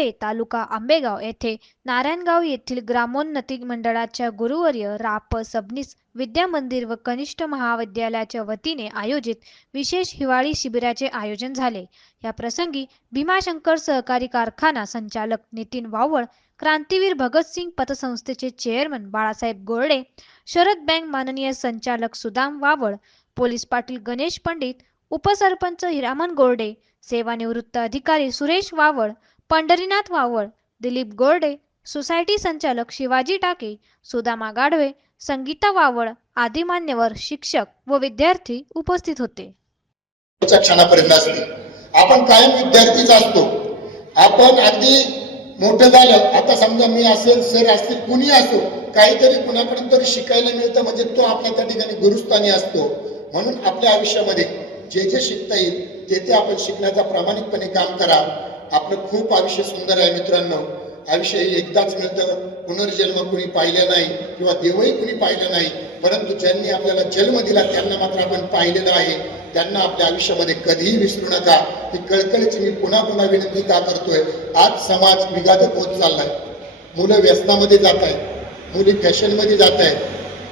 कुंभे तालुका आंबेगाव येथे नारायणगाव येथील ग्रामोन्नती मंडळाच्या गुरुवर्य राप सबनीस विद्या मंदिर व कनिष्ठ महाविद्यालयाच्या वतीने आयोजित विशेष हिवाळी शिबिराचे आयोजन झाले. या प्रसंगी भीमाशंकर सहकारी कारखाना संचालक नितीन वावळ क्रांतीवीर भगतसिंग पतसंस्थेचे चेअरमन बाळासाहेब गोरडे शरद बँक माननीय संचालक सुदाम वावळ पोलीस पाटील गणेश पंडित उपसरपंच हिरामन गोरडे सेवानिवृत्त अधिकारी सुरेश वावळ पंढरीनाथ वावळ दिलीप गोरडे सोसायटी संचालक शिवाजी टाके सुदामा गाढवे संगीता वावळ आदी मान्यवर शिक्षक व विद्यार्थी उपस्थित होते. क्षणापर्यंत असते आपण कायम विद्यार्थीच असतो. आपण अगदी मोठं झालं आता समजा मी असेल सर असतील कुणी असो काहीतरी कुणाकडून तरी शिकायला मिळतं म्हणजे तो आपल्या त्या ठिकाणी गुरुस्थानी असतो. म्हणून आपल्या आयुष्यामध्ये जे जे शिकता येईल ते ते आपण शिकण्याचा प्रामाणिकपणे काम करा. आपलं खूप आयुष्य सुंदर आहे मित्रांनो. आयुष्य हे एकदाच मिळतं. पुनर्जन्म कुणी पाहिलं नाही किंवा देवही कुणी पाहिलं नाही. परंतु ज्यांनी आपल्याला जन्म दिला त्यांना मात्र आपण पाहिलेलं आहे. त्यांना आपल्या आयुष्यामध्ये कधीही विसरू नका. ही कळकळीची मी पुन्हा पुन्हा विनंती का करतोय आज समाज विघातक होत चाललाय. मुलं व्यसनामध्ये जात आहेत. मुली फॅशनमध्ये जात आहेत.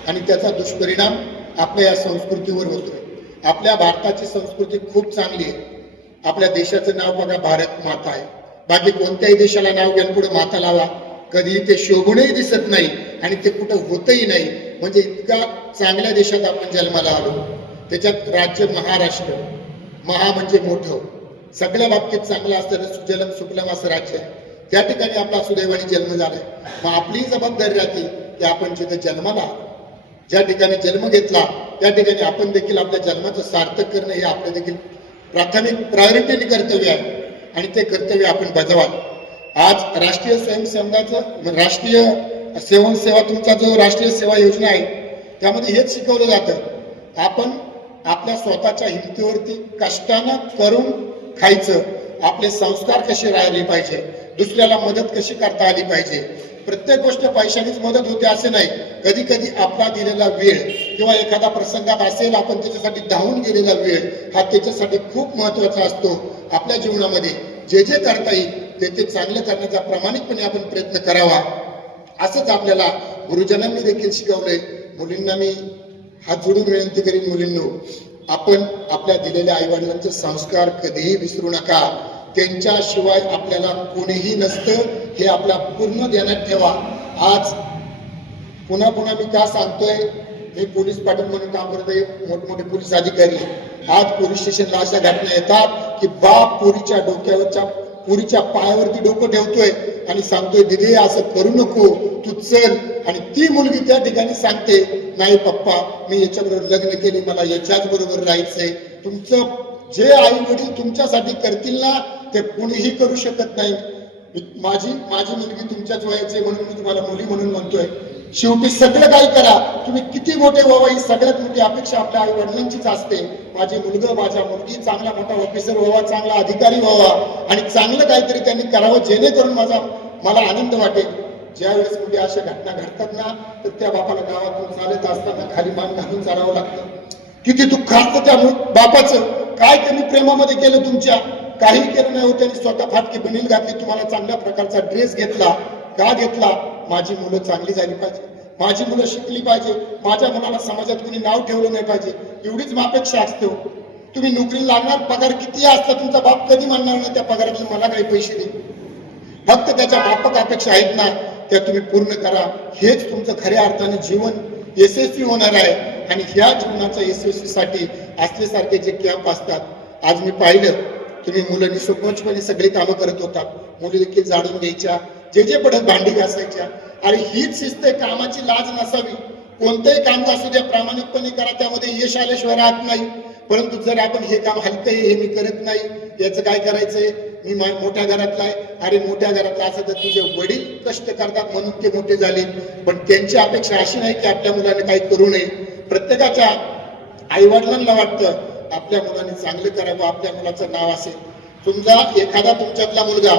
आणि त्याचा दुष्परिणाम आपल्या या संस्कृतीवर होतोय. आपल्या भारताची संस्कृती खूप चांगली आहे. आपल्या देशाचं नाव बघा भारत माता आहे. बाकी कोणत्याही देशाला नाव घ्यान पुढे माता लावा. कधीही ते शोभूनही दिसत नाही आणि ते कुठं होतही नाही. म्हणजे इतका चांगल्या देशात आपण जन्माला आलो. त्याच्यात राज्य महाराष्ट्र. महा म्हणजे मोठं. सगळ्या बाबतीत चांगलं असताना सुजलम सुफलम असं राज्य आहे. त्या ठिकाणी आपला सुदैवाने जन्म झालाय. मग आपली जबाबदारी राहते की आपण जिथे जन्माला ज्या ठिकाणी जन्म घेतला त्या ठिकाणी आपण देखील आपल्या जन्माचं सार्थक करणं हे आपलं देखील प्राथमिक प्रायोरिटीने कर्तव्य आहे. आणि ते कर्तव्य आपण बजावाल. आज राष्ट्रीय स्वयंसेवकाचं म्हणजे राष्ट्रीय सेवन सेवा तुमचा जो राष्ट्रीय सेवा योजना आहे त्यामध्ये हेच शिकवलं जातं. आपण आपल्या स्वतःच्या हिमतीवरती कष्टानं करून खायचं. आपले संस्कार कसे राहिले पाहिजे? दुसऱ्याला मदत कशी करता आली पाहिजे? प्रत्येक गोष्ट पैशानेच मदत होते असे नाही. कधी कधी आपला दिलेला वेळ किंवा एखादा प्रसंगात असेल आपण त्याच्यासाठी धावून गेलेला वेळ हा त्याच्यासाठी खूप महत्त्वाचा असतो. आपल्या जीवनामध्ये जे जे करता येईल ते ते चांगलं करण्याचा प्रामाणिकपणे आपण प्रयत्न करावा. असंच आपल्याला गुरुजनांनी देखील शिकवलंय. मुलींना मी हात जोडून विनंती करीन मुलींनो आपण आपल्या दिलेल्या आईवडिलांचे संस्कार कधीही विसरू नका. त्यांच्याशिवाय आपल्याला कोणीही नसतं हे आपल्या पूर्ण ध्यानात ठेवा. आज पुन्हा पुन्हा मी का सांगतोय? मी पोलीस पाटील म्हणून काम करतोय मोठमोठे पोलीस अधिकारी. आज पोलीस स्टेशनला अशा घटना येतात की बाप पोरीच्या डोक्यावरच्या पोरीच्या पायावरती डोकं ठेवतोय आणि सांगतोय दिदे असं करू नको तू चल. आणि ती मुलगी त्या ठिकाणी सांगते नाही पप्पा मी याच्याबरोबर लग्न केले मला याच्याच बरोबर राहायचंय. तुमचं जे आई वडील तुमच्यासाठी करतील ना ते कुणीही करू शकत नाही. माझी माझी मुलगी तुमच्याच वयाची म्हणून मी तुम्हाला मुली म्हणून म्हणतोय. शेवटी सगळं काही करा. तुम्ही किती मोठे व्हावा ही सगळ्यात मोठी अपेक्षा आपल्या आई वडिलांचीच असते. माझी मुलगा माझ्या मुलगी चांगला मोठा ऑफिसर व्हावा चांगला अधिकारी व्हावा आणि चांगलं काहीतरी त्यांनी करावं जेणेकरून माझा मला आनंद वाटेल. ज्यावेळेस कुठे अशा घटना घडतात ना तर त्या बापाला गावातून चालत असताना खाली मान घालून चालावं लागतं. किती दुःख असतं त्या बापाचं. काय त्यांनी प्रेमामध्ये केलं तुमच्या? काही केलं नाही हो त्यांनी स्वतः फाटकी बनील घातली तुम्हाला चांगल्या प्रकारचा ड्रेस घेतला का घेतला. माझी मुलं चांगली झाली पाहिजे. माझी मुलं शिकली पाहिजे. माझ्या मुलाला समाजात कुणी नाव ठेवलं नाही पाहिजे. एवढीच अपेक्षा असते हो. तुम्ही नोकरी लागणार पगार किती असता तुमचा बाप कधी म्हणणार नाही त्या पगारातून मला काही पैसे दे. फक्त त्याच्या माफक अपेक्षा आहेत ना त्या तुम्ही पूर्ण करा. हेच तुमचं खऱ्या अर्थाने जीवन यशस्वी होणार आहे. आणि ह्या जीवनाच्या यशस्वीसाठी असल्यासारखे जे कॅम्प असतात आज मी पाहिलं तुम्ही मुलं निसंकोचपणे सगळी कामं करत होता. मुली देखील जाणून घ्यायच्या. जे जे पडत भांडी घासायच्या. आणि हीच शिस्त कामाची लाज नसावी. कोणतंही काम असू द्या प्रामाणिकपणे करा त्यामध्ये यश आल्याशिवाय राहत नाही. परंतु जर आपण हे काम हलकं हे मी करत नाही याचं काय करायचंय? मी मोठ्या घरातला आहे. अरे मोठ्या घरातला असं तर तुझे वडील कष्ट करतात म्हणून ते मोठे झाले. पण त्यांची अपेक्षा अशी नाही की आपल्या मुलाने काही करू नये. प्रत्येकाच्या आई वडिलांना वाटतं आपल्या मुलाने चांगलं करावं आपल्या मुलाचं नाव असेल. तुमचा एखादा तुमच्यातला मुलगा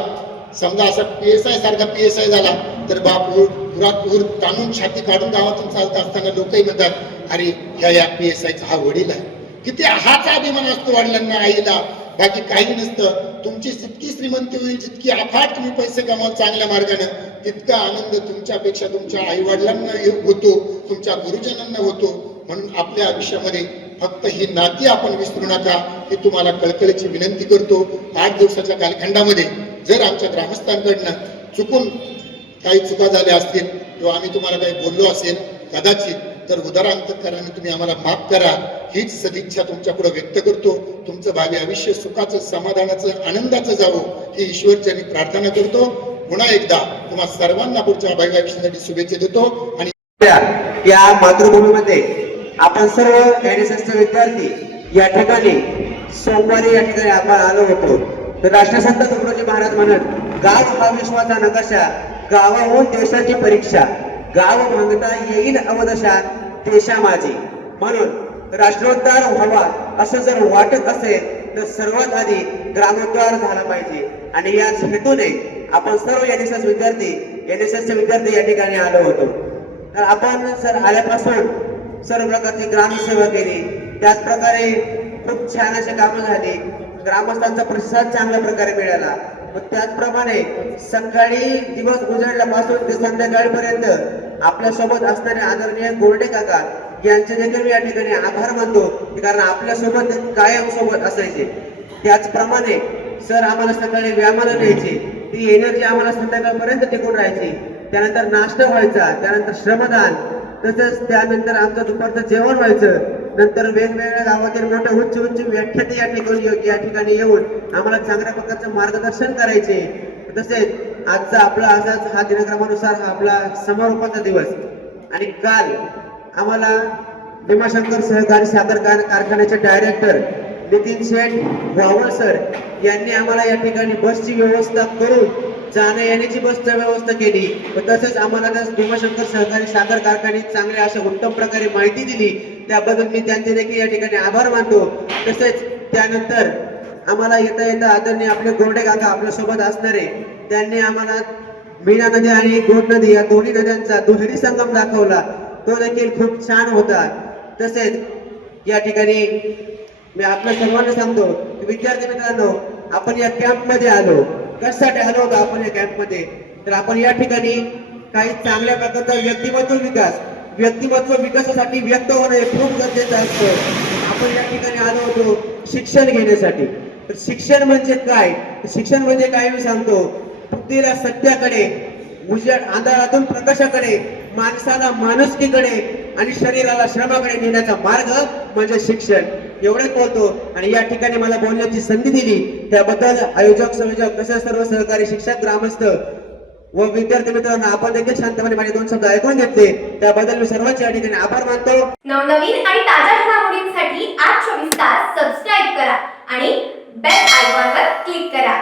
समजा असा पी एस आय सारखा पी एस आय झाला तर बाप ऊर पुरात ऊर ताणून छाती काढून गावातून चालत असताना लोकही म्हणतात अरे ह्या या पी एस आयचा हा वडील आहे. किती हाचा अभिमान असतो वडिलांना आईला. बाकी काही नसतं. तुमची जितकी श्रीमंती होईल जितकी अफाट तुम्ही पैसे कमाल चांगल्या मार्गानं तितका आनंद तुमच्यापेक्षा तुमच्या आई वडिलांना होतो तुमच्या गुरुजनांना होतो. म्हणून आपल्या आयुष्यामध्ये फक्त ही नाती आपण विसरू नका ही तुम्हाला कळकळीची विनंती करतो. आठ दिवसाच्या कालखंडामध्ये जर आमच्या ग्रामस्थांकडनं चुकून काही चुका झाल्या असतील किंवा आम्ही तुम्हाला काही बोललो असेल कदाचित तर उदारांतकराने तुम्ही आम्हाला माफ करा. हीच सदिच्छा तुमच्यापुढे व्यक्त करतो. तुमचं भावी आयुष्य सुखाचं समाधानाचं आनंदाचं जावं ही ईश्वरचरणी प्रार्थना करतो. पुन्हा एकदा तुम्हा सर्वांना पुढच्या भावी आयुष्यासाठी शुभेच्छा देतो आणि या मातृभूमीमध्ये आपण सर्व विद्यार्थी या ठिकाणी सोमवारी या ठिकाणी आपण आलो होतो. तर राष्ट्रसंत तुकडोजी महाराज म्हणत गाव हा विश्वाचा नकाशा गावाहून देशाची परीक्षा. गाव मागता येईल अवदशा देशा माझी. म्हणून राष्ट्रोद्धार व्हावा असं जर वाटत असेल तर सर्वात आधी ग्रामोद्धार झाला पाहिजे. आणि याच हेतूने आपण सर्व एनएसएस विद्यार्थी एनएसएसचे विद्यार्थी या ठिकाणी आलो होतो. तर आपण सर आल्यापासून सर्व प्रकारची ग्रामसेवा केली त्याच प्रकारे खूप छान अशी कामं झाली. ग्रामस्थांचा प्रतिसाद चांगल्या प्रकारे मिळाला. मग त्याचप्रमाणे सकाळी दिवस उजळल्यापासून ते संध्याकाळपर्यंत आपल्यासोबत असणारे आदरणीय गोरडे काका यांचे देखील मी या ठिकाणी आभार मानतो कारण आपल्यासोबत कायम सोबत असायचे. त्याचप्रमाणे सर आम्हाला सकाळी व्यायामाला न्यायचे ती एनर्जी आम्हाला संध्याकाळपर्यंत टिकून राहायची. त्यानंतर नाश्ता व्हायचा त्यानंतर श्रमदान तसंच त्यानंतर आमचं दुपारचं जेवण व्हायचं. नंतर वेगवेगळ्या गावातील मोठे उच्च उच्च व्याख्याते या ठिकाणी या ठिकाणी येऊन आम्हाला चांगल्या प्रकारचं मार्गदर्शन करायचे. तसेच आजचा आपला असाच हा दिनक्रमानुसार आपला समारोपाचा दिवस. आणि काल आम्हाला भीमाशंकर सहकारी साखर कार- कारखान्याचे डायरेक्टर नितीन शेठ वावळ सर यांनी आम्हाला या ठिकाणी बसची व्यवस्था करून जाण्या येण्याची बसची व्यवस्था केली. व तसेच आम्हाला त्या भीमाशंकर सहकारी साखर कारखान्याची चांगल्या अशा उत्तम प्रकारे माहिती दिली. त्याबद्दल मी त्यांचे देखील या ठिकाणी आभार मानतो. तसेच त्यानंतर आम्हाला येता येता आदरणीय आपले गोरडे काका आपल्यासोबत असणारे त्यांनी आम्हाला मीना नदी आणि गोड नदी या दोन्ही नद्यांचा दुहेरी संगम दाखवला. तो देखील खूप छान होता. तसेच या ठिकाणी मी आपल्या सर्वांना सांगतो की विद्यार्थी मित्रांनो आपण या कॅम्पमध्ये आलो. कशासाठी आलो होतो आपण या कॅम्पमध्ये? तर आपण या ठिकाणी काही चांगल्या प्रकारचा व्यक्तिमत्व विकास व्यक्तिमत्व विकासासाठी व्यक्त होणं हे खूप गरजेचं असतं आपण या ठिकाणी आलो होतो शिक्षण घेण्यासाठी. तर शिक्षण म्हणजे काय? शिक्षण म्हणजे काय मी सांगतो. बुद्धीला सत्याकडे उजड अंधारातून प्रकाशाकडे माणसाला माणुसकीकडे आणि शरीराला श्रमाकडे नेण्याचा मार्ग म्हणजे शिक्षण. एवढंच बोलतो. आणि या ठिकाणी मला बोलण्याची संधी दिली. त्याबद्दल आयोजक संयोजक तसेच सर्व सहकारी शिक्षक ग्रामस्थ व विद्यार्थी मित्रांनो आपण देखील शांतपणे माझे दोन शब्द ऐकून घेतले. त्याबद्दल मी सर्वांच्या ठिकाणी आभार मानतो. नवनवीन आणि ताज्या घडामोडींसाठी आज चोवीस तास सबस्क्राईब करा आणि बेल आयकॉनवर क्लिक करा.